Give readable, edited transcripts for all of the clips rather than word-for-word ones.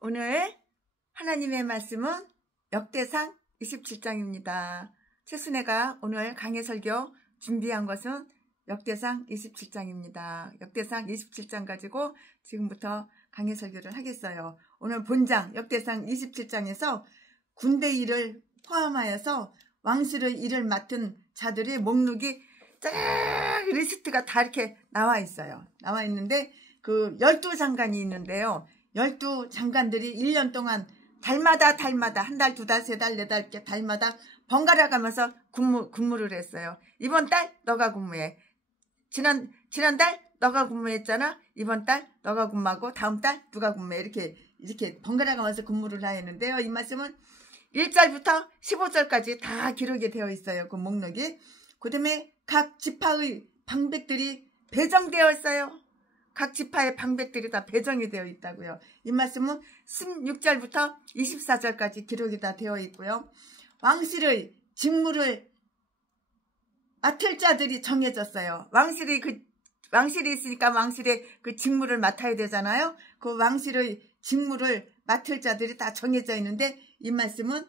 오늘 하나님의 말씀은 역대상 27장입니다. 최순애가 오늘 강해 설교 준비한 것은 역대상 27장입니다. 역대상 27장 가지고 지금부터 강해 설교를 하겠어요. 오늘 본장 역대상 27장에서 군대 일을 포함하여서 왕실의 일을 맡은 자들의 목록이 쫙 리스트가 다 이렇게 나와 있어요. 나와 있는데 그 12장관이 있는데요. 12장관들이 1년 동안 달마다 한 달, 두 달, 세 달, 네 달 이렇게 달마다 번갈아 가면서 근무를 했어요. 이번 달 너가 근무해. 지난달 너가 근무했잖아. 이번 달 너가 근무하고 다음 달 누가 근무해. 이렇게 번갈아 가면서 근무를 하였는데요. 이 말씀은 1절부터 15절까지 다 기록이 되어 있어요. 그 목록이. 그 다음에 각 지파의 방백들이 배정되어 있어요. 각 지파의 방백들이 다 배정이 되어 있다고요. 이 말씀은 16절부터 24절까지 기록이 다 되어 있고요. 왕실의 직무를 맡을 자들이 정해졌어요. 왕실이 있으니까 왕실의 그 직무를 맡아야 되잖아요. 그 왕실의 직무를 맡을 자들이 다 정해져 있는데 이 말씀은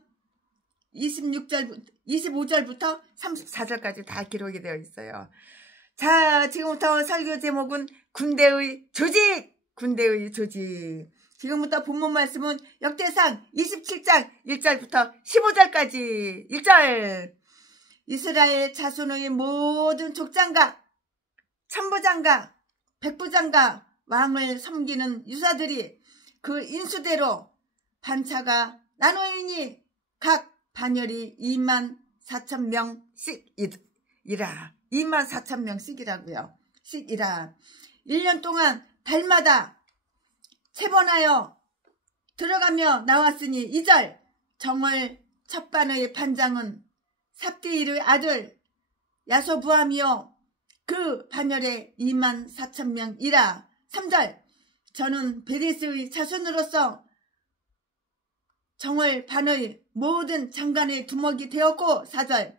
25절부터 34절까지 다 기록이 되어 있어요. 자, 지금부터 설교 제목은 군대의 조직! 군대의 조직. 지금부터 본문 말씀은 역대상 27장 1절부터 15절까지. 1절. 이스라엘 자손의 모든 족장과 천부장과 백부장과 왕을 섬기는 유사들이 그 인수대로 반차가 나누이니 각 반열이 24,000명씩이라. 24,000명씩이라고요. 씩이라. 1년 동안 달마다 체번하여 들어가며 나왔으니 2절. 정월 첫반의 반장은 삽디일의 아들 야소부함이요 그 반열에 24,000명이라. 3절. 저는 베레스의 자손으로서 정월 반의 모든 장관의 두목이 되었고. 4절.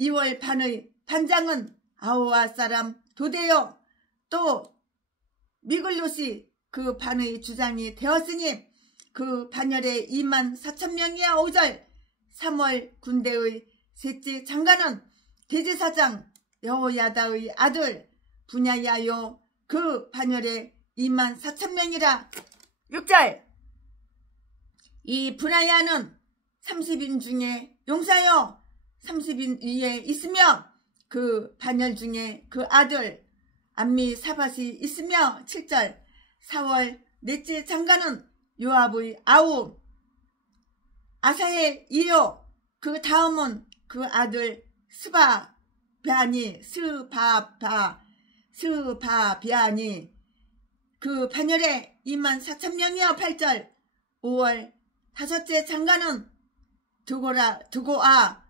2월 반의 반장은 아호와 사람 도대요 또 미글롯이 그 반의 주장이 되었으니 그 반열에 24,000명이야. 5절. 3월 군대의 셋째 장관은 대제사장 여호야다의 아들 분야야요 그 반열에 24,000명이라. 6절. 이 분야야는 30인 중에 용사요 30인 위에 있으며 그 반열 중에 그 아들 암미 사밧이 있으며. 7절. 4월 넷째 장관은 요압의 아우 아사헬 이요 그 다음은 그 아들 스바비아니 그 반열에 24,000명이요. 8절. 5월 다섯째 장관은 두고아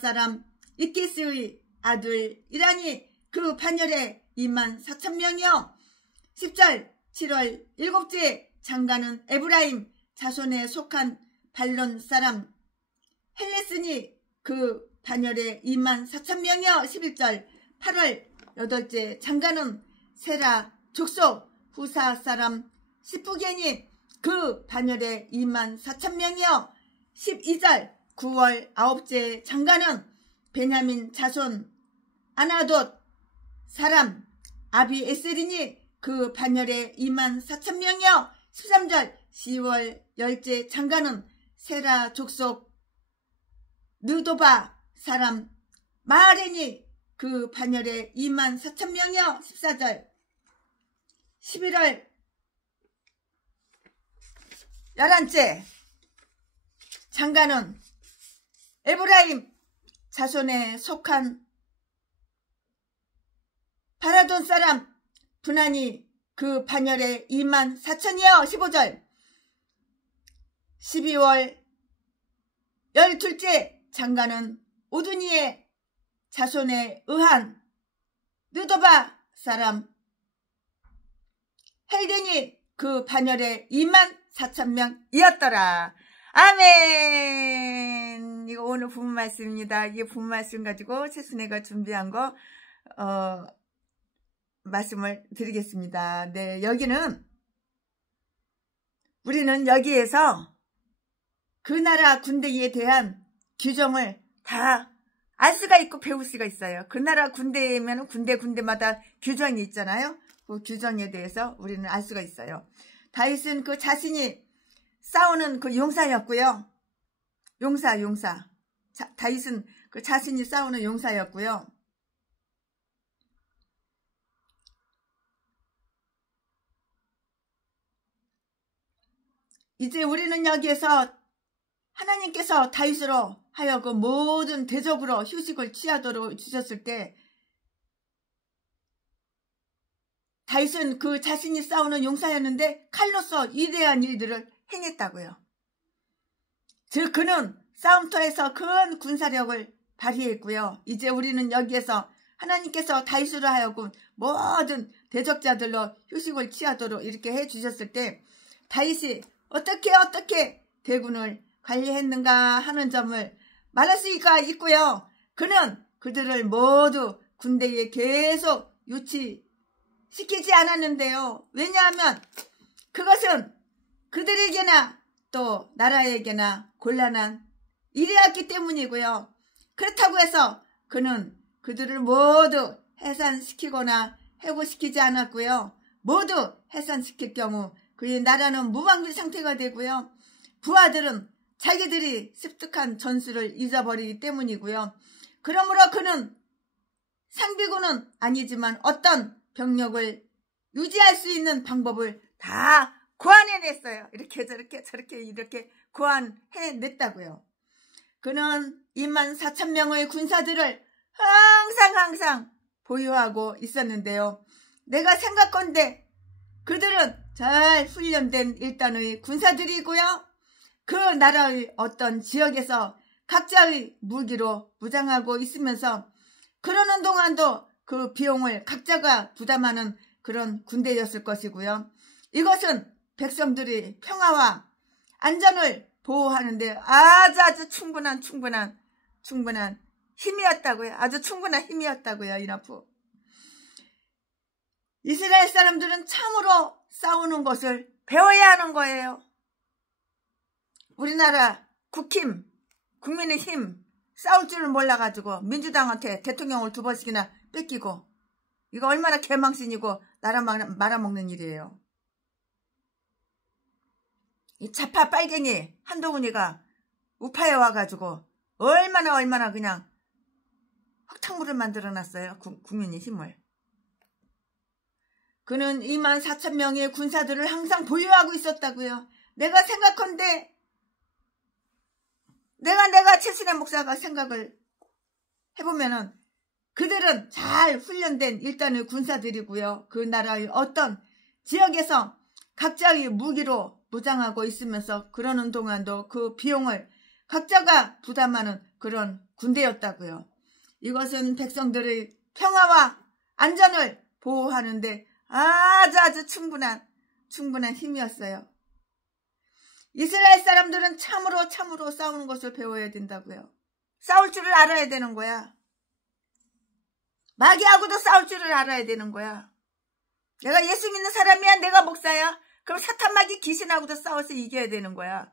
사람 이키스의 아들이라니 그 반열에 24,000명이요. 10절. 7월 일곱째 장관은 에브라임 자손에 속한 발론 사람 헬레스니 그 반열에 24,000명이요. 11절. 8월 여덟째 장관은 세라 족속 후사 사람 시프게니 그 반열에 24,000명이요. 12절. 9월 아홉째 장관은 베냐민 자손 아나돗 사람 아비에셀이니 그 반열에 24,000명이요. 13절. 10월 열째 장관은 세라 족속 느도바 사람 마하레니 그 반열에 24,000명이요. 14절. 11월 11째 장관은 에브라임 자손에 속한 바라돈 사람 분하니 그 반열에 24,000이요. 15절. 12월 12째 장관은 오두니의 자손에 의한 느도바 사람 헬덴이 그 반열에 24,000명이었더라. 아멘. 이거 오늘 본문 말씀입니다. 이게 본문 말씀 가지고 최순애가 준비한 거 말씀을 드리겠습니다. 네, 여기는 우리는 여기에서 그 나라 군대에 대한 규정을 다 알 수가 있고 배울 수가 있어요. 그 나라 군대면 군대마다 규정이 있잖아요. 그 규정에 대해서 우리는 알 수가 있어요. 다윗은 그 자신이 싸우는 그 용사였고요. 용사. 다윗은 그 자신이 싸우는 용사였고요. 이제 우리는 여기에서 하나님께서 다윗으로 하여금 모든 대적으로 휴식을 취하도록 주셨을 때 다윗은 그 자신이 싸우는 용사였는데 칼로서 위대한 일들을 행했다고요. 즉 그는 싸움터에서 큰 군사력을 발휘했고요. 이제 우리는 여기에서 하나님께서 다윗으로 하여금 모든 대적자들로 휴식을 취하도록 이렇게 해주셨을 때 다윗이 어떻게 대군을 관리했는가 하는 점을 말할 수가 있고요. 그는 그들을 모두 군대에 계속 유치시키지 않았는데요. 왜냐하면 그것은 그들에게나 또 나라에게나 곤란한 일이었기 때문이고요. 그렇다고 해서 그는 그들을 모두 해산시키거나 해고시키지 않았고요. 모두 해산시킬 경우 그의 나라는 무방비 상태가 되고요. 부하들은 자기들이 습득한 전술을 잊어버리기 때문이고요. 그러므로 그는 상비군은 아니지만 어떤 병력을 유지할 수 있는 방법을 다 고안해냈어요. 이렇게 저렇게 고안해냈다고요. 그는 24,000명의 군사들을 항상 보유하고 있었는데요. 내가 생각건대 그들은 잘 훈련된 일단의 군사들이고요. 그 나라의 어떤 지역에서 각자의 무기로 무장하고 있으면서 그러는 동안도 그 비용을 각자가 부담하는 그런 군대였을 것이고요. 이것은 백성들의 평화와 안전을 보호하는데 아주 충분한 힘이었다고요. 아주 충분한 힘이었다고요. 이라프. 이스라엘 사람들은 참으로 싸우는 것을 배워야 하는 거예요. 우리나라 국민의힘 싸울 줄을 몰라가지고 민주당한테 대통령을 2번씩이나 뺏기고 이거 얼마나 개망신이고 나라 말아먹는 일이에요. 이 좌파 빨갱이 한동훈이가 우파에 와가지고 얼마나 그냥 흙탕물을 만들어놨어요. 국민의힘을. 그는 24,000명의 군사들을 항상 보유하고 있었다고요. 내가 생각한데 내가 최순애 목사가 생각을 해보면은 그들은 잘 훈련된 일단의 군사들이고요. 그 나라의 어떤 지역에서 각자의 무기로 무장하고 있으면서 그러는 동안도 그 비용을 각자가 부담하는 그런 군대였다고요. 이것은 백성들의 평화와 안전을 보호하는데 아주 충분한 힘이었어요. 이스라엘 사람들은 참으로 싸우는 것을 배워야 된다고요. 싸울 줄을 알아야 되는 거야. 마귀하고도 싸울 줄을 알아야 되는 거야. 내가 예수 믿는 사람이야. 내가 목사야. 그럼 사탄 마귀 귀신하고도 싸워서 이겨야 되는 거야.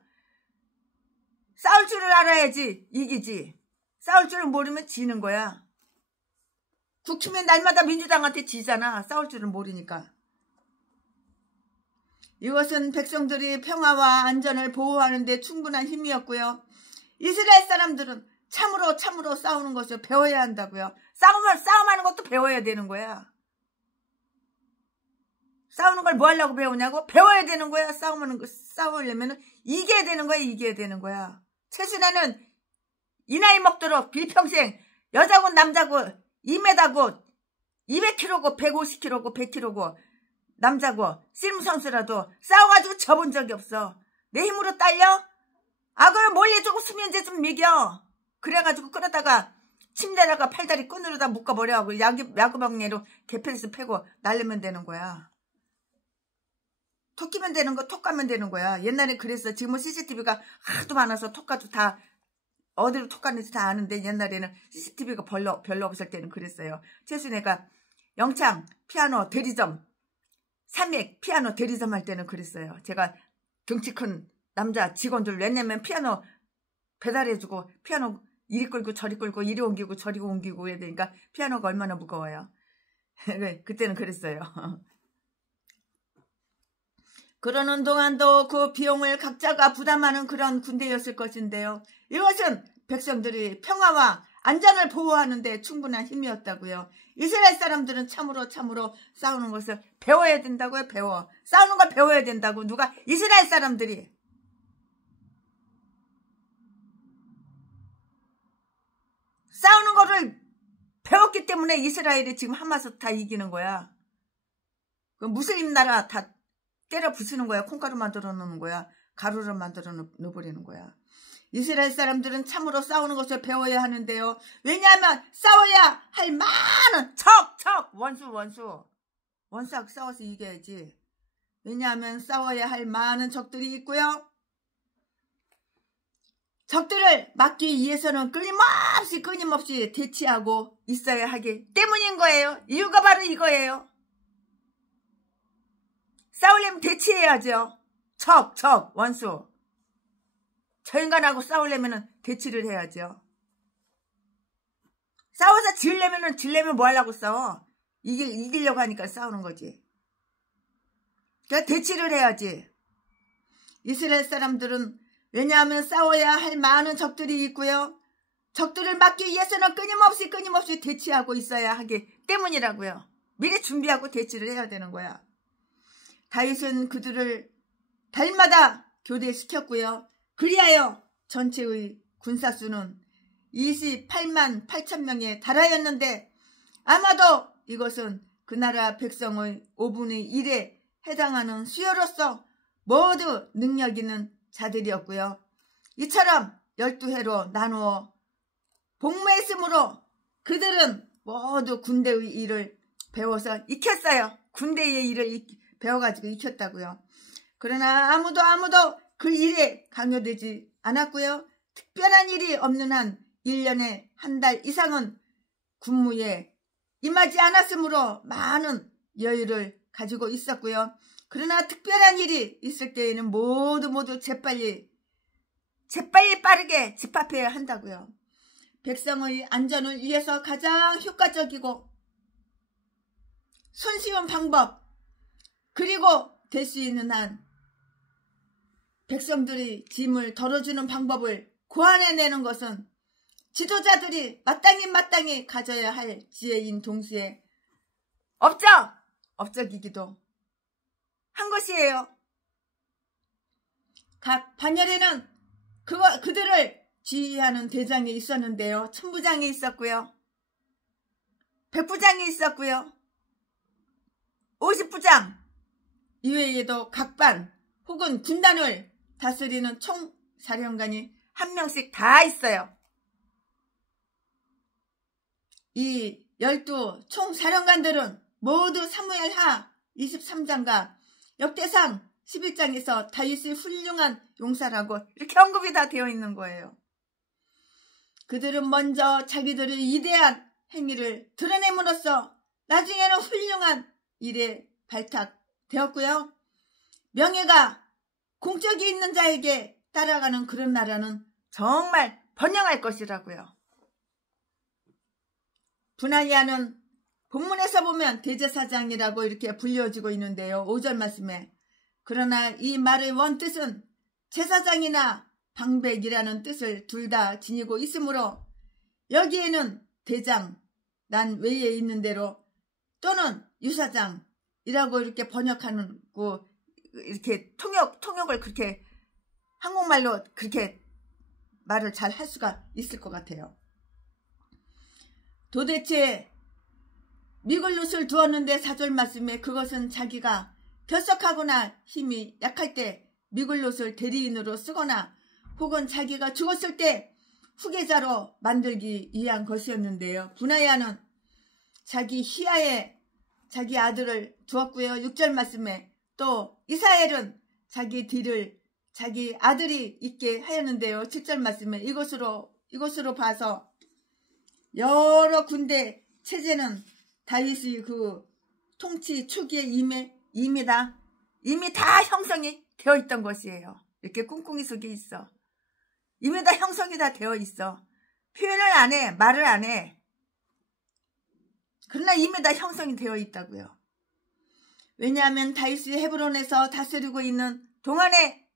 싸울 줄을 알아야지 이기지. 싸울 줄을 모르면 지는 거야. 국힘은 날마다 민주당한테 지잖아. 싸울 줄을 모르니까. 이것은 백성들이 평화와 안전을 보호하는 데 충분한 힘이었고요. 이스라엘 사람들은 참으로 싸우는 것을 배워야 한다고요. 싸움하는 것도 배워야 되는 거야. 싸우는 걸 뭐 하려고 배우냐고? 배워야 되는 거야. 싸우려면 이겨야 되는 거야. 최순애는 이 나이 먹도록 빌평생 여자고 남자고 2m고 200kg고 150kg고 100kg고 남자고 씨름 선수라도 싸워가지고 져본 적이 없어. 내 힘으로 딸려? 악을 몰래 조금 수면제 좀 먹여. 그래가지고 그러다가 침대다가 팔다리 끈으로 다 묶어버려하고 야구방내로 개펜스 패고 날리면 되는 거야. 톡 끼면 되는 거, 톡 가면 되는 거야. 옛날에 그랬어. 지금은 CCTV가 하도 많아서 톡 가도 다 어디로 톡 가는지 다 아는데 옛날에는 CCTV가 별로 없을 때는 그랬어요. 최순애가 영창 피아노 대리점 3액 피아노 대리점 할 때는 그랬어요. 제가 등치 큰 남자 직원들 왜냐면 피아노 배달해주고 피아노 이리 끌고 저리 끌고 이리 옮기고 저리 옮기고 해야 되니까 피아노가 얼마나 무거워요. 그때는 그랬어요. 그러는 동안도 그 비용을 각자가 부담하는 그런 군대였을 것인데요. 이것은 백성들이 평화와 안전을 보호하는 데 충분한 힘이었다고요. 이스라엘 사람들은 참으로 싸우는 것을 배워야 된다고요. 싸우는 걸 배워야 된다고. 누가? 이스라엘 사람들이. 싸우는 거를 배웠기 때문에 이스라엘이 지금 하마스 다 이기는 거야. 그 무슬림 나라 다 때려 부수는 거야. 콩가루 만들어 놓는 거야. 가루를 만들어 넣어버리는 거야. 이스라엘 사람들은 참으로 싸우는 것을 배워야 하는데요. 왜냐하면 싸워야 할 많은 원수하고 싸워서 이겨야지. 왜냐하면 싸워야 할 많은 적들이 있고요. 적들을 막기 위해서는 끊임없이 대치하고 있어야 하기 때문인 거예요. 이유가 바로 이거예요. 싸우려면 대치해야죠. 원수. 저 인간하고 싸우려면 대치를 해야죠. 싸워서 질려면 뭐 하려고 싸워? 이기려고 하니까 싸우는 거지. 그러니까 대치를 해야지. 이스라엘 사람들은 왜냐하면 싸워야 할 많은 적들이 있고요. 적들을 막기 위해서는 끊임없이 대치하고 있어야 하기 때문이라고요. 미리 준비하고 대치를 해야 되는 거야. 다윗은 그들을 달마다 교대시켰고요. 그리하여 전체의 군사수는 28만 8천 명에 달하였는데 아마도 이것은 그 나라 백성의 5분의 1에 해당하는 수요로서 모두 능력 있는 자들이었고요. 이처럼 12회로 나누어 복무했으므로 그들은 모두 군대의 일을 배워서 익혔어요. 군대의 일을 배워가지고 익혔다고요. 그러나 아무도 그 일에 강요되지 않았고요. 특별한 일이 없는 한 1년에 한 달 이상은 군무에 임하지 않았으므로 많은 여유를 가지고 있었고요. 그러나 특별한 일이 있을 때에는 모두 재빨리 빠르게 집합해야 한다고요. 백성의 안전을 위해서 가장 효과적이고 손쉬운 방법 그리고 될 수 있는 한 백성들이 짐을 덜어주는 방법을 고안해내는 것은 지도자들이 마땅히 가져야 할 지혜인 동시에 업적이기도 한 것이에요. 각 반열에는 그들을 지휘하는 대장이 있었는데요. 천부장이 있었고요. 백부장이 있었고요. 50부장 이외에도 각반 혹은 군단을 다스리는 총사령관이 한 명씩 다 있어요. 이 12 총사령관들은 모두 사무엘하 23장과 역대상 11장에서 다윗의 훌륭한 용사라고 이렇게 언급이 다 되어 있는 거예요. 그들은 먼저 자기들의 위대한 행위를 드러냄으로써 나중에는 훌륭한 일에 발탁되었고요. 명예가 공적이 있는 자에게 따라가는 그런 나라는 정말 번영할 것이라고요. 분하야는 본문에서 보면 대제사장이라고 이렇게 불려지고 있는데요. 5절 말씀에 그러나 이 말의 원뜻은 제사장이나 방백이라는 뜻을 둘 다 지니고 있으므로 여기에는 대장, 난 외에 있는 대로 또는 유사장이라고 이렇게 번역하는 거 이렇게 통역을 그렇게 한국말로 그렇게 말을 잘 할 수가 있을 것 같아요. 도대체 미글룻을 두었는데 4절 말씀에 그것은 자기가 결석하거나 힘이 약할 때 미글롯을 대리인으로 쓰거나 혹은 자기가 죽었을 때 후계자로 만들기 위한 것이었는데요. 분하야는 자기 희야에 자기 아들을 두었고요. 6절 말씀에 또 이사엘은 자기 뒤를 자기 아들이 있게 하였는데요. 7절 말씀에 이것으로 봐서 여러 군대 체제는 다윗의 그 통치 초기에 이미 다 형성이 되어 있던 것이에요. 이렇게 꿍꿍이 속에 있어. 이미 다 형성이 다 되어 있어. 표현을 안 해. 말을 안 해. 그러나 이미 다 형성이 되어 있다고요. 왜냐하면 다윗이 헤브론에서 다스리고 있는 동안에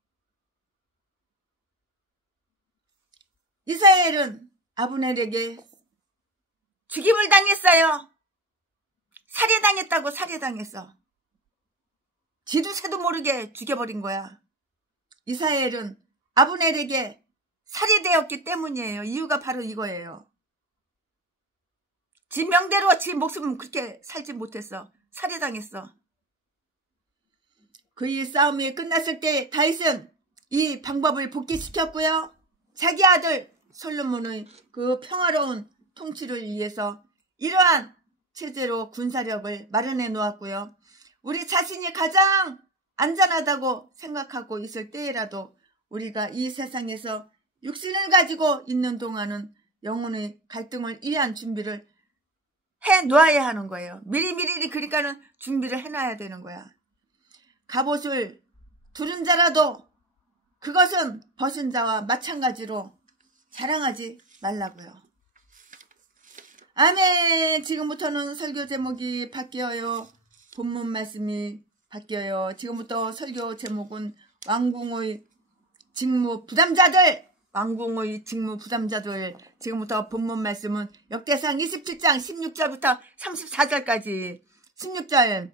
이스라엘은 아브넬에게 죽임을 당했어요. 살해당했다고 살해당했어. 지도 새도 모르게 죽여버린 거야. 이스라엘은 아브넬에게 살해되었기 때문이에요. 이유가 바로 이거예요. 지 명대로 지 목숨은 그렇게 살지 못했어. 살해당했어. 그의 싸움이 끝났을 때 다윗은 이 방법을 복귀시켰고요. 자기 아들 솔로몬의 그 평화로운 통치를 위해서 이러한 체제로 군사력을 마련해 놓았고요. 우리 자신이 가장 안전하다고 생각하고 있을 때라도 우리가 이 세상에서 육신을 가지고 있는 동안은 영혼의 갈등을 위한 준비를 해 놓아야 하는 거예요. 미리미리 그러니까는 준비를 해놔야 되는 거야. 갑옷을 두른 자라도 그것은 벗은 자와 마찬가지로 자랑하지 말라고요. 아멘. 지금부터는 설교 제목이 바뀌어요. 본문 말씀이 바뀌어요. 지금부터 설교 제목은 왕궁의 직무 부담자들. 왕궁의 직무 부담자들. 지금부터 본문 말씀은 역대상 27장 16절부터 34절까지. 16절.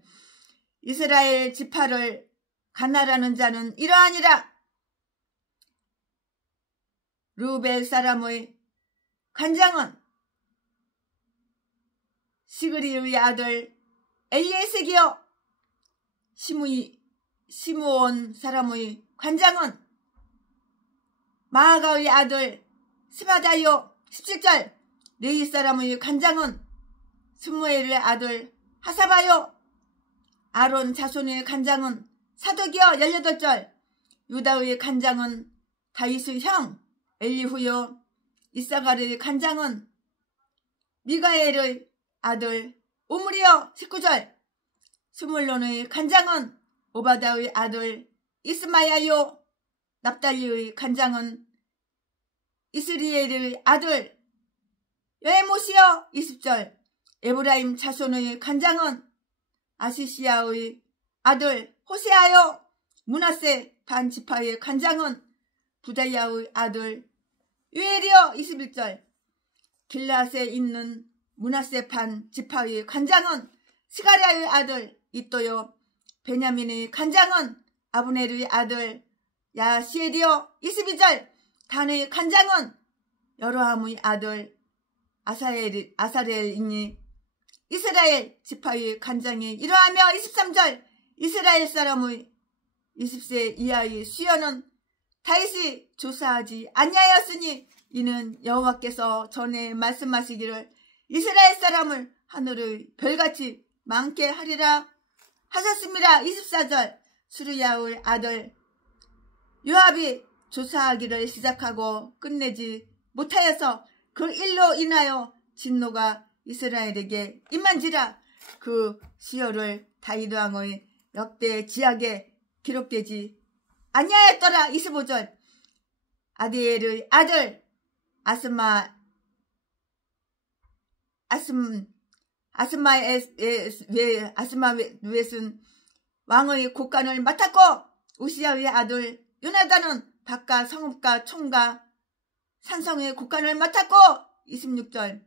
이스라엘 지파를 가나라는 자는 이러하니라. 루벨 사람의 관장은 시그리의 아들 엘리에섹이요. 시므온 사람의 관장은 마아가의 아들 스바다요. 17절. 레위 사람의 관장은 스무엘의 아들 하사바요. 아론 자손의 관장은 사독이요. 18절. 유다의 관장은 다윗의 형 엘리후요. 이사갈의 관장은 미가엘의 아들 오므리요. 19절. 스물론의 관장은 오바다의 아들 이스마야요. 납달리의 관장은 이스리엘의 아들 여에못이요. 20절. 에브라임 자손의 관장은 아시시아의 아들 호세아요. 므낫세 반지파의 관장은 부다야의 아들 유엘이요. 21절. 길라앗에 있는 므낫세 반지파의 관장은 스가랴의 아들 이또요. 베냐민의 관장은 아브넬의 아들 야시엘이요. 22절. 단의 관장은 여로함의 아들 아사렐이니 이스라엘 지파의 관장이 이러하며 23절. 이스라엘 사람의 20세 이하의 수여는 다윗이 조사하지 아니하였으니 이는 여호와께서 전에 말씀하시기를 이스라엘 사람을 하늘의 별같이 많게 하리라 하셨습니다. 24절. 수르야의 아들 요압이 조사하기를 시작하고 끝내지 못하여서 그 일로 인하여 진노가 이스라엘에게 임한지라. 그 시효를 다윗 왕의 역대 지약에 기록되지 아니하였더라. 25절. 아디엘의 아들 아스마웨스는 왕의 곡간을 맡았고 우시야의 아들 요나단은 밭과 성읍과 총과 산성의 곡간을 맡았고 26절.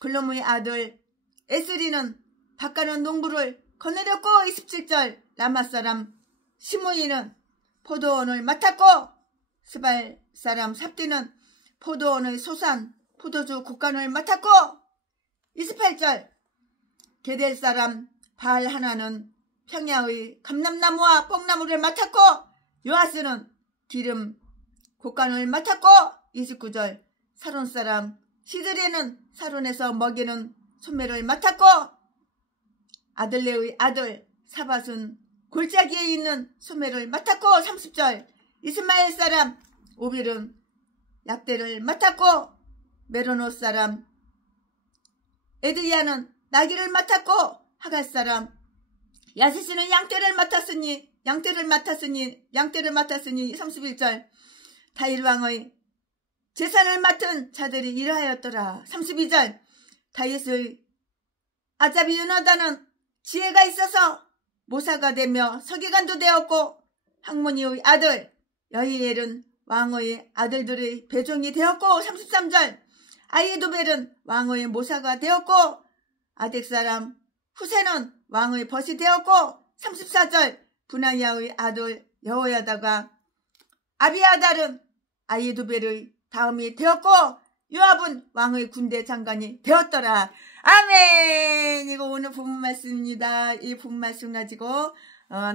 글롬의 아들 에스리는 밭가는 농부를 거느렸고 27절. 라마사람 시므이는 포도원을 맡았고 스발 사람 삽디는 포도원의 소산 포도주 곡간을 맡았고 28절. 게델 사람 바알 하나는 평야의 감람나무와 뽕나무를 맡았고 요아스는 기름 곡간을 맡았고 29절. 사론 사람 시드레는 사론에서 먹이는 소매를 맡았고 아들레의 아들 사밧은 골짜기에 있는 소매를 맡았고 30절. 이스마엘 사람 오빌은 약대를 맡았고 메로노 사람 에드야는 나귀를 맡았고 하갈 사람 야세시는 양떼를 맡았으니 양떼를 맡았으니 31절 다윗 왕의 재산을 맡은 자들이 이러하였더라. 32절 다윗의 아잡이 요나단은 지혜가 있어서 모사가 되며 서기관도 되었고 학문이의 아들 여히엘은 왕의 아들들의 배종이 되었고 33절 아히도벨은 왕의 모사가 되었고 아덱 사람 후세는 왕의 벗이 되었고 34절 분하야의 아들 여호야다가 아비아달은 아히도벨의 다음이 되었고 요압은 왕의 군대 장관이 되었더라. 아멘. 이거 오늘 본문 말씀입니다. 이 본문 말씀 가지고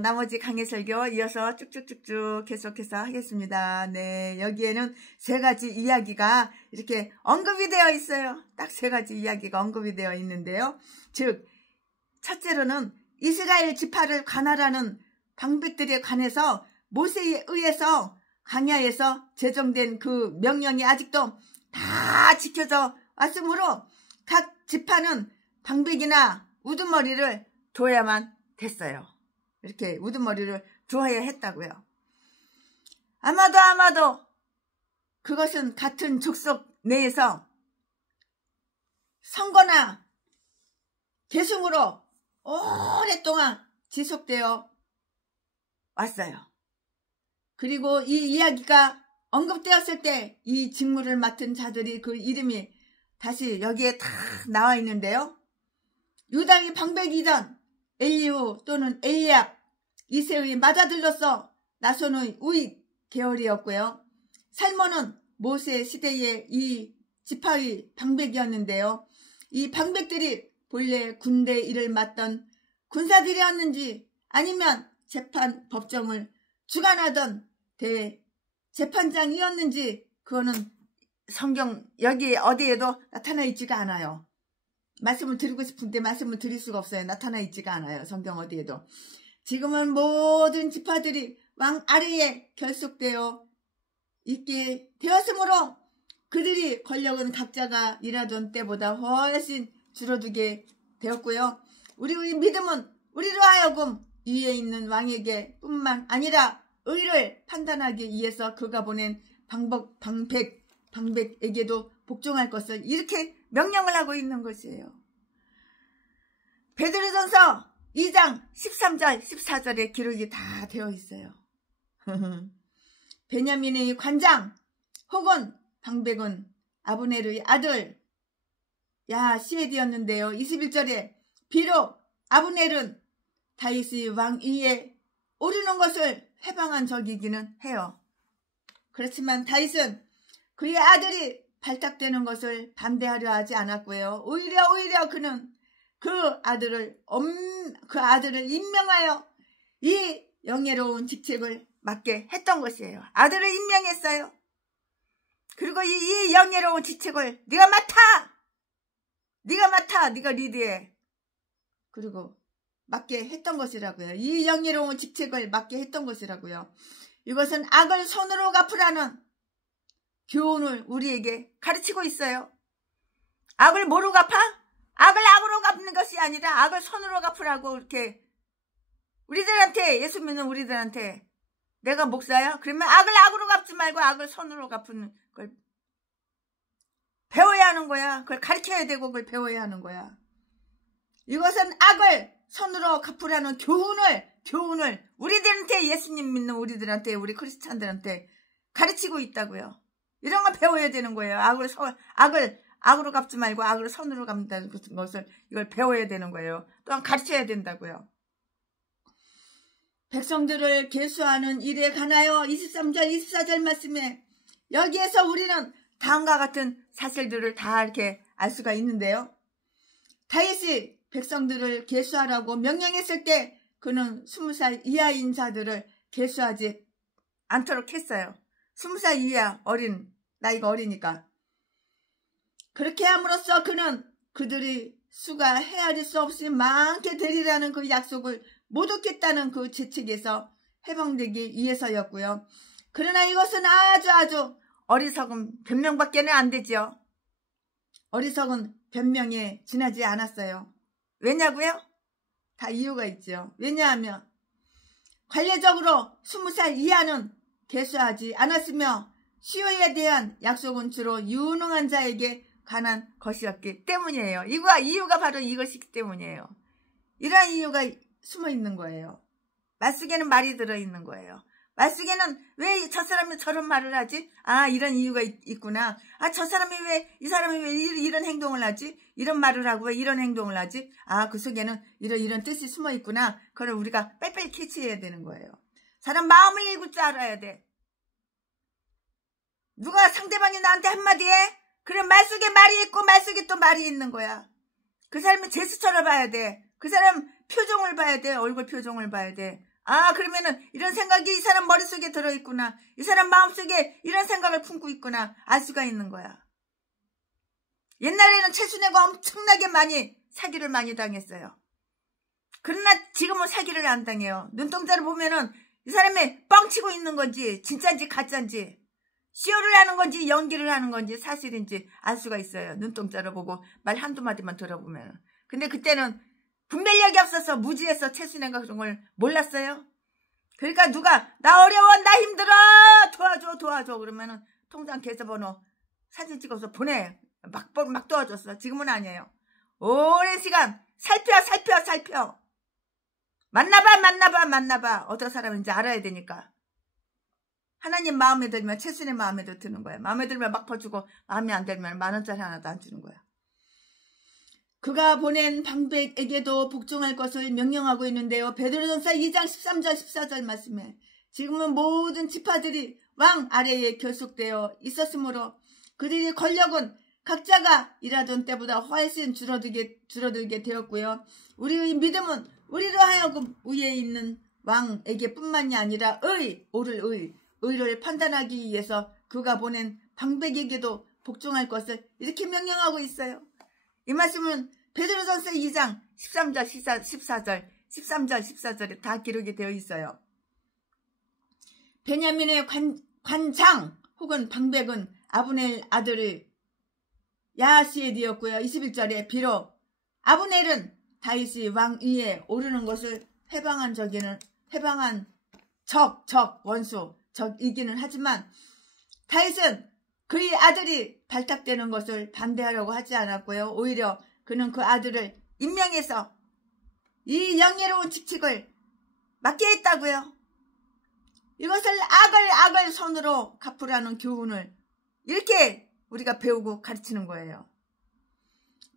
나머지 강해 설교 이어서 쭉쭉쭉쭉 계속해서 하겠습니다. 네, 여기에는 세 가지 이야기가 이렇게 언급이 되어 있어요. 딱 세 가지 이야기가 언급이 되어 있는데요. 즉 첫째로는 이스라엘 지파를 관할하는 방백들에 관해서 모세에 의해서 광야에서 제정된 그 명령이 아직도 다 지켜져 왔으므로 각 지파는 방백이나 우두머리를 둬야만 됐어요. 이렇게 우두머리를 두어야 했다고요. 아마도 그것은 같은 족속 내에서 선거나 계승으로 오랫동안 지속되어 왔어요. 그리고 이 이야기가 언급되었을 때 이 직무를 맡은 자들이 그 이름이 다시 여기에 다 나와 있는데요. 유다의 방백이던 엘리후 또는 엘리압, 이새의 맏아들로서 나손의 우익 계열이었고요. 살몬은 모세 시대의 이 지파의 방백이었는데요. 이 방백들이 본래 군대 일을 맡던 군사들이었는지 아니면 재판 법정을 주관하던 재판장이었는지 그거는 성경 여기 어디에도 나타나 있지가 않아요. 말씀을 드리고 싶은데 말씀을 드릴 수가 없어요. 나타나 있지가 않아요. 성경 어디에도. 지금은 모든 지파들이 왕 아래에 결속되어 있게 되었으므로 그들이 권력은 각자가 일하던 때보다 훨씬 줄어들게 되었고요. 우리의 믿음은 우리로 하여금 위에 있는 왕에게 뿐만 아니라 의를 판단하기 위해서 그가 보낸 방백에게도 복종할 것을 이렇게 명령을 하고 있는 것이에요. 베드로전서 2장 13절 14절에 기록이 다 되어 있어요. 베냐민의 관장 혹은 방백은 아브넬의 아들 야시엘이었는데요. 21절에 비록 아브넬은 다윗의 왕위에 오르는 것을 해방한 적이기는 해요. 그렇지만 다윗은 그의 아들이 발탁되는 것을 반대하려 하지 않았고요. 오히려 그는 그 아들을 임명하여 이 영예로운 직책을 맡게 했던 것이에요. 아들을 임명했어요. 그리고 이 영예로운 직책을 네가 맡아. 네가 리드해. 그리고 맡게 했던 것이라고요. 이 영예로운 직책을 맡게 했던 것이라고요. 이것은 악을 손으로 갚으라는 교훈을 우리에게 가르치고 있어요. 악을 뭐로 갚아? 악을 악으로 갚는 것이 아니라 악을 손으로 갚으라고 이렇게 우리들한테, 예수 믿는 우리들한테 내가 목사야? 그러면 악을 악으로 갚지 말고 악을 손으로 갚는 걸 배워야 하는 거야. 그걸 가르쳐야 되고 그걸 배워야 하는 거야. 이것은 악을 손으로 갚으라는 교훈을 우리들한테, 예수님 믿는 우리들한테, 우리 크리스찬들한테 가르치고 있다고요. 이런 거 배워야 되는 거예요. 악을 악으로 갚지 말고 악으로 손으로 갚는다는 것을 이걸 배워야 되는 거예요. 또한 가르쳐야 된다고요. 백성들을 계수하는 일에 관하여 23절 24절 말씀에 여기에서 우리는 다음과 같은 사실들을 다 이렇게 알 수가 있는데요. 다윗이 백성들을 계수하라고 명령했을 때 그는 20살 이하인 자들을 계수하지 않도록 했어요. 20살 이하 나이가 어리니까. 그렇게 함으로써 그는 그들이 수가 헤아릴 수 없이 많게 되리라는 그 약속을 못 얻겠다는 그 죄책에서 해방되기 위해서였고요. 그러나 이것은 아주 어리석은 변명밖에는 안 되죠. 어리석은 변명에 지나지 않았어요. 왜냐고요? 다 이유가 있죠. 왜냐하면 관례적으로 20살 이하는 계수하지 않았으며 시효에 대한 약속은 주로 유능한 자에게 관한 것이었기 때문이에요. 이유가 바로 이것이기 때문이에요. 이러한 이유가 숨어 있는 거예요. 말 속에는 말이 들어있는 거예요. 말 속에는 왜 저 사람이 저런 말을 하지? 아, 이런 이유가 있구나. 아, 저 사람이 이 사람이 왜 이런 행동을 하지? 이런 말을 하고 왜 이런 행동을 하지? 아, 그 속에는 이런 뜻이 숨어 있구나. 그걸 우리가 빨리빨리 캐치해야 되는 거예요. 사람 마음을 읽을 줄 알아야 돼. 누가 상대방이 나한테 한마디 해? 그럼 말 속에 말이 있고 말 속에 또 말이 있는 거야. 그 사람의 제스처를 봐야 돼. 그 사람 표정을 봐야 돼. 얼굴 표정을 봐야 돼. 아, 그러면은 이런 생각이 이 사람 머릿속에 들어있구나. 이 사람 마음속에 이런 생각을 품고 있구나. 알 수가 있는 거야. 옛날에는 최순애가 엄청나게 사기를 많이 당했어요. 그러나 지금은 사기를 안 당해요. 눈동자를 보면은 이 사람이 뻥치고 있는 건지 진짜인지 가짜인지 쇼를 하는 건지 연기를 하는 건지 사실인지 알 수가 있어요. 눈동자를 보고 말 한두 마디만 들어보면. 근데 그때는 분별력이 없어서 무지해서 최순애가 그런 걸 몰랐어요. 그러니까 누가 나 어려워 나 힘들어 도와줘 그러면은 통장 계좌번호 사진 찍어서 보내. 막 도와줬어. 지금은 아니에요. 오랜 시간 살펴 만나봐 어떤 사람인지 알아야 되니까. 하나님 마음에 들면 최순애 마음에도 드는 거야. 마음에 들면 막 퍼주고 마음에 안 들면 10,000원짜리 하나도 안 주는 거야. 그가 보낸 방백에게도 복종할 것을 명령하고 있는데요. 베드로전서 2장 13절 14절 말씀에 지금은 모든 지파들이 왕 아래에 결속되어 있었으므로 그들의 권력은 각자가 일하던 때보다 훨씬 줄어들게 되었고요. 우리의 믿음은 우리로 하여금 위에 있는 왕에게 뿐만이 아니라 의를 판단하기 위해서 그가 보낸 방백에게도 복종할 것을 이렇게 명령하고 있어요. 이 말씀은 베드로전서 2장 13절 14절에 다 기록이 되어 있어요. 베냐민의 관장 혹은 방백은 아브넬 아들을 야하시엘이었고요. 21절에 비록 아브넬은 다윗이 왕 위에 오르는 것을 해방한 적이기는 하지만 다윗은 그의 아들이 발탁되는 것을 반대하려고 하지 않았고요. 오히려 그는 그 아들을 임명해서 이 영예로운 직책을 맡게 했다고요. 이것을 악을 손으로 갚으라는 교훈을 이렇게 우리가 배우고 가르치는 거예요.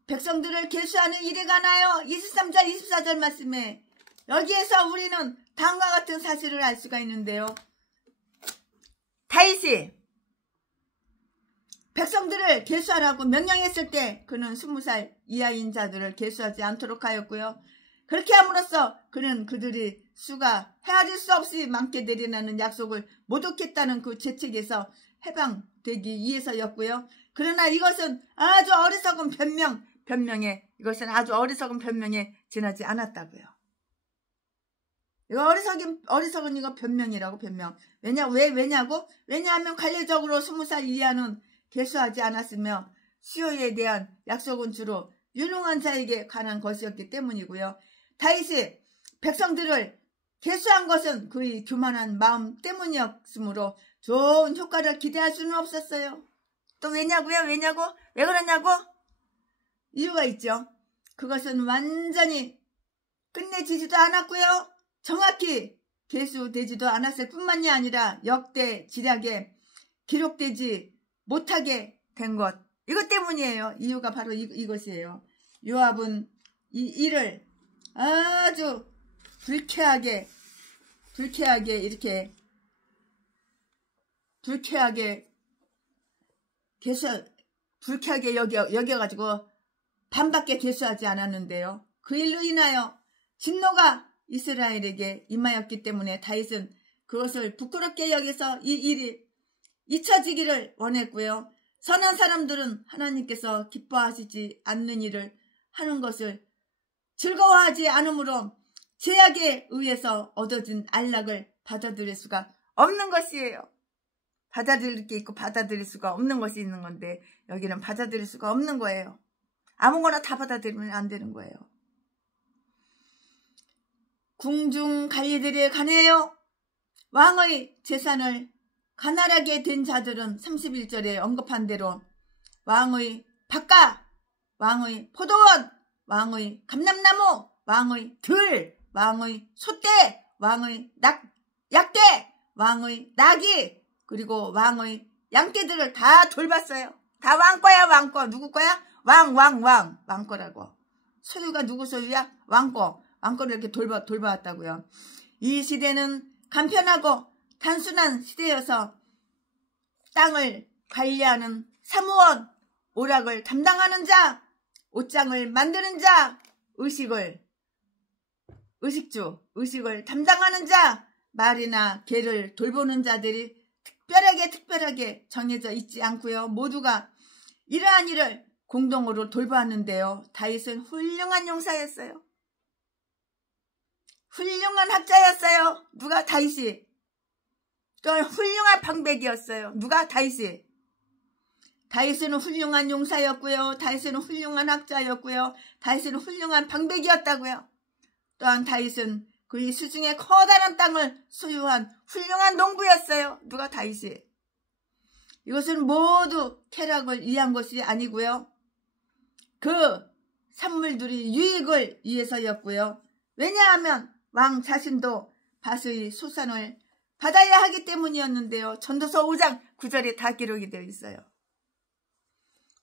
백성들을 계수하는 일에 관하여 23절 24절 말씀에 여기에서 우리는 다음과 같은 사실을 알 수가 있는데요. 다윗이 백성들을 계수하라고 명령했을 때 그는 20살 이하인 자들을 계수하지 않도록 하였고요. 그렇게 함으로써 그는 그들이 수가 헤아릴 수 없이 많게 내리라는 약속을 모독했다는 그 죄책에서 해방되기 위해서였고요. 그러나 이것은 아주 어리석은 변명에 지나지 않았다고요. 이거 어리석은 이거 변명이라고 변명. 왜냐하면 관례적으로 20살 이하는 계수하지 않았으며 시효에 대한 약속은 주로 유능한 자에게 관한 것이었기 때문이고요. 다윗이 백성들을 계수한 것은 그의 교만한 마음 때문이었으므로 좋은 효과를 기대할 수는 없었어요. 또 왜냐고요? 왜 그러냐고? 이유가 있죠. 그것은 완전히 끝내지지도 않았고요. 정확히 계수되지도 않았을 뿐만이 아니라 역대 지략에 기록되지 못하게 된 것. 이것 때문이에요. 이유가 바로 이것이에요. 요압은 이 일을 아주 불쾌하게 여겨가지고 반밖에 계수하지 않았는데요. 그 일로 인하여 진노가 이스라엘에게 임하였기 때문에 다윗은 그것을 부끄럽게 여겨서 이 일이 잊혀지기를 원했고요. 선한 사람들은 하나님께서 기뻐하시지 않는 일을 하는 것을 즐거워하지 않으므로 죄악에 의해서 얻어진 안락을 받아들일 수가 없는 것이에요. 받아들일 게 있고 받아들일 수가 없는 것이 있는 건데 여기는 받아들일 수가 없는 거예요. 아무거나 다 받아들이면 안 되는 거예요. 궁중 관리들에 관하여 왕의 재산을 가난하게 된 자들은 31절에 언급한 대로 왕의 밭가, 왕의 포도원, 왕의 감람나무, 왕의 들, 왕의 소떼, 왕의 약대, 왕의 나귀, 그리고 왕의 양떼들을 다 돌봤어요. 다 왕거야, 왕거. 누구 거야? 왕거라고. 소유가 누구 소유야? 왕거를 이렇게 돌봐왔다고요. 이 시대는 간편하고 단순한 시대여서 땅을 관리하는 사무원, 오락을 담당하는 자, 옷장을 만드는 자, 의식을 담당하는 자, 말이나 개를 돌보는 자들이 특별하게 정해져 있지 않고요. 모두가 이러한 일을 공동으로 돌보았는데요. 다윗은 훌륭한 용사였어요. 훌륭한 학자였어요. 누가? 다윗이. 또한 훌륭한 방백이었어요. 누가? 다윗이. 다윗은 훌륭한 용사였고요. 다윗은 훌륭한 학자였고요. 다윗은 훌륭한 방백이었다고요. 또한 다윗은 그의 수중에 커다란 땅을 소유한 훌륭한 농부였어요. 누가? 다윗이. 이것은 모두 쾌락을 위한 것이 아니고요. 그 산물들이 유익을 위해서였고요. 왜냐하면 왕 자신도 밭의 소산을 받아야 하기 때문이었는데요. 전도서 5장 9절에 다 기록이 되어 있어요.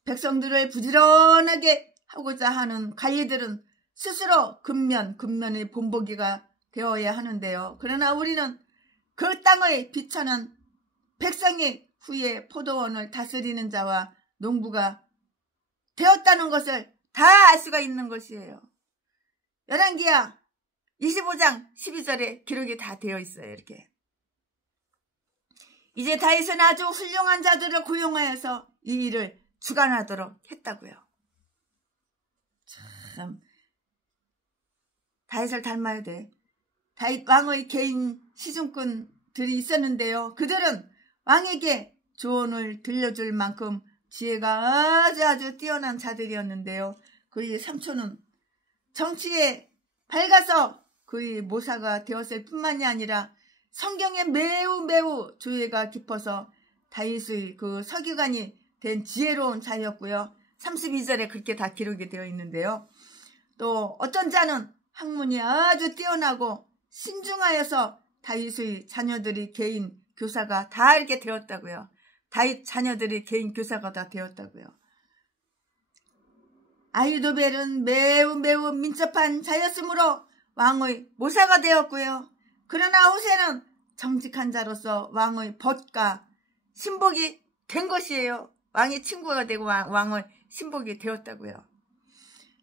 백성들을 부지런하게 하고자 하는 관리들은 스스로 근면의 본보기가 되어야 하는데요. 그러나 우리는 그 땅의 비천한 백성이 후에 포도원을 다스리는 자와 농부가 되었다는 것을 다 알 수가 있는 것이에요. 열왕기하 25장 12절에 기록이 다 되어 있어요. 이렇게. 이제 다윗은 아주 훌륭한 자들을 고용하여서 이 일을 주관하도록 했다고요. 참, 다윗을 닮아야 돼. 다윗 왕의 개인 시중꾼들이 있었는데요. 그들은 왕에게 조언을 들려줄 만큼 지혜가 아주 뛰어난 자들이었는데요. 그의 삼촌은 정치에 밝아서 그의 모사가 되었을 뿐만이 아니라 성경에 매우 조예가 깊어서 다윗의 그 서기관이 된 지혜로운 자였고요. 32절에 그렇게 다 기록이 되어 있는데요. 또 어떤 자는 학문이 아주 뛰어나고 신중하여서 다윗의 자녀들이 개인 교사가 다 이렇게 되었다고요. 다윗 자녀들이 개인 교사가 다 되었다고요. 아히도벨은 매우 민첩한 자였으므로 왕의 모사가 되었고요. 그러나 후세는 정직한 자로서 왕의 벗과 신복이 된 것이에요. 왕의 친구가 되고 왕의 신복이 되었다고요.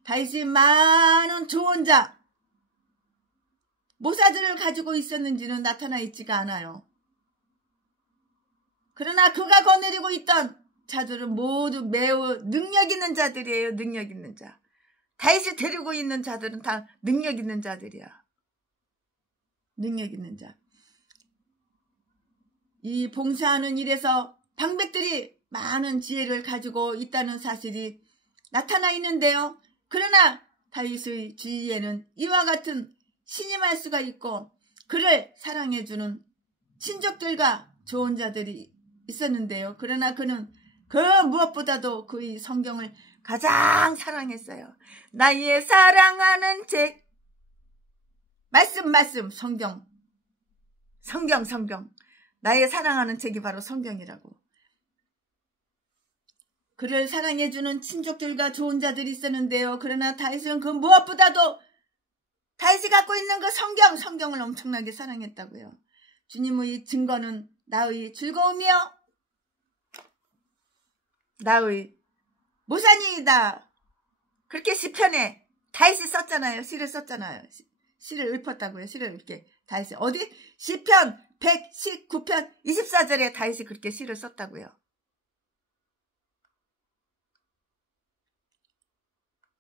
다윗이 많은 조언자, 모사들을 가지고 있었는지는 나타나 있지가 않아요. 그러나 그가 거느리고 있던 자들은 모두 매우 능력 있는 자들이에요. 능력 있는 자. 다윗이 데리고 있는 자들은 다 능력 있는 자들이야. 능력 있는 자. 이 봉사하는 일에서 방백들이 많은 지혜를 가지고 있다는 사실이 나타나 있는데요. 그러나 다윗의 주위에는 이와 같은 신임할 수가 있고 그를 사랑해주는 친족들과 좋은 자들이 있었는데요. 그러나 그는 그 무엇보다도 그의 성경을 가장 사랑했어요. 나의 사랑하는 책, 말씀, 성경. 나의 사랑하는 책이 바로 성경이라고. 그를 사랑해주는 친족들과 좋은 자들이 있었는데요. 그러나 다윗은 그 무엇보다도 다윗이 갖고 있는 그 성경을 엄청나게 사랑했다고요. 주님의 증거는 나의 즐거움이요 나의 모산이다. 그렇게 시편에 다윗이 썼잖아요. 시를 썼잖아요. 시를 읊었다고요. 시를 이렇게 다윗이 어디? 시편 119편 24절에 다윗이 그렇게 시를 썼다고요.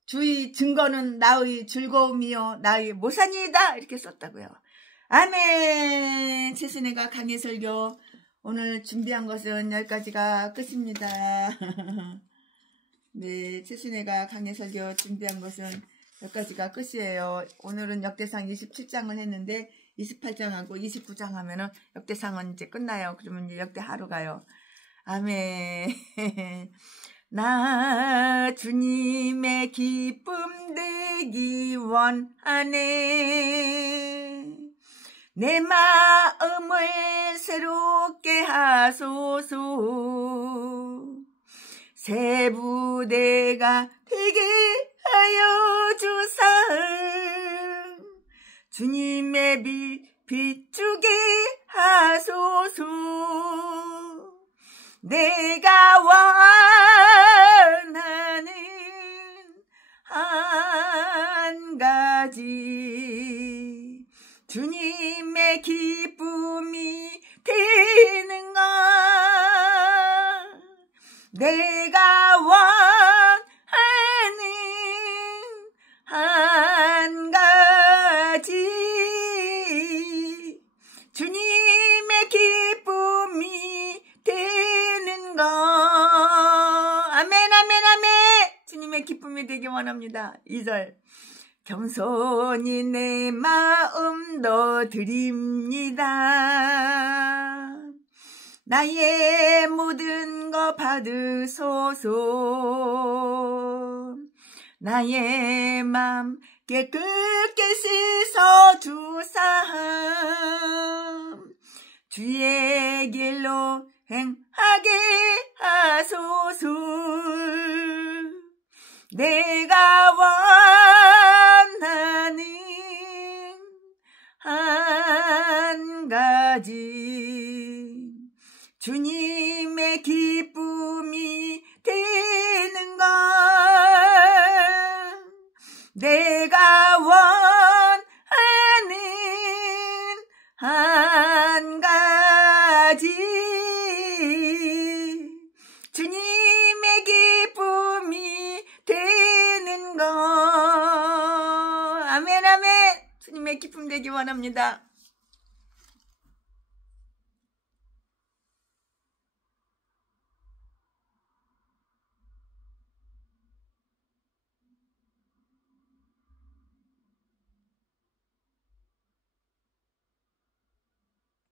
주의 증거는 나의 즐거움이요 나의 모산이다. 이렇게 썼다고요. 아멘. 최순애가 강의 설교 오늘 준비한 것은 여기까지가 끝입니다. 네, 최순애가 강의 설교 준비한 것은 여기까지가 끝이에요. 오늘은 역대상 27장을 했는데 28장하고 29장 하면은 역대상은 이제 끝나요. 그러면 이제 역대 하루 가요. 아멘. 나 주님의 기쁨 되기 원하네. 내 마음을 새롭게 하소서. 새 부대가 되게 하여 주사. 주님의 빛 비추게 하소서. 내가 원하는 한 가지, 주님의 기쁨이 되는 것. 내가 원하는 한 가지, 주님의 기쁨이 되는 것. 아멘, 아멘, 아멘. 주님의 기쁨이 되기 원합니다. 2절. 겸손히 내 마음도 드립니다. 나의 모든 것 받으소서. 나의 맘 깨끗게 씻어 주사. 주의 길로 행하게 하소서. 내가 원하는 한 가지, 주님의 기쁨이 되는 것. 내가 원하는 한 가지, 주님의 기쁨이 되는 것. 아멘, 아멘. 주님의 기쁨 되기 원합니다.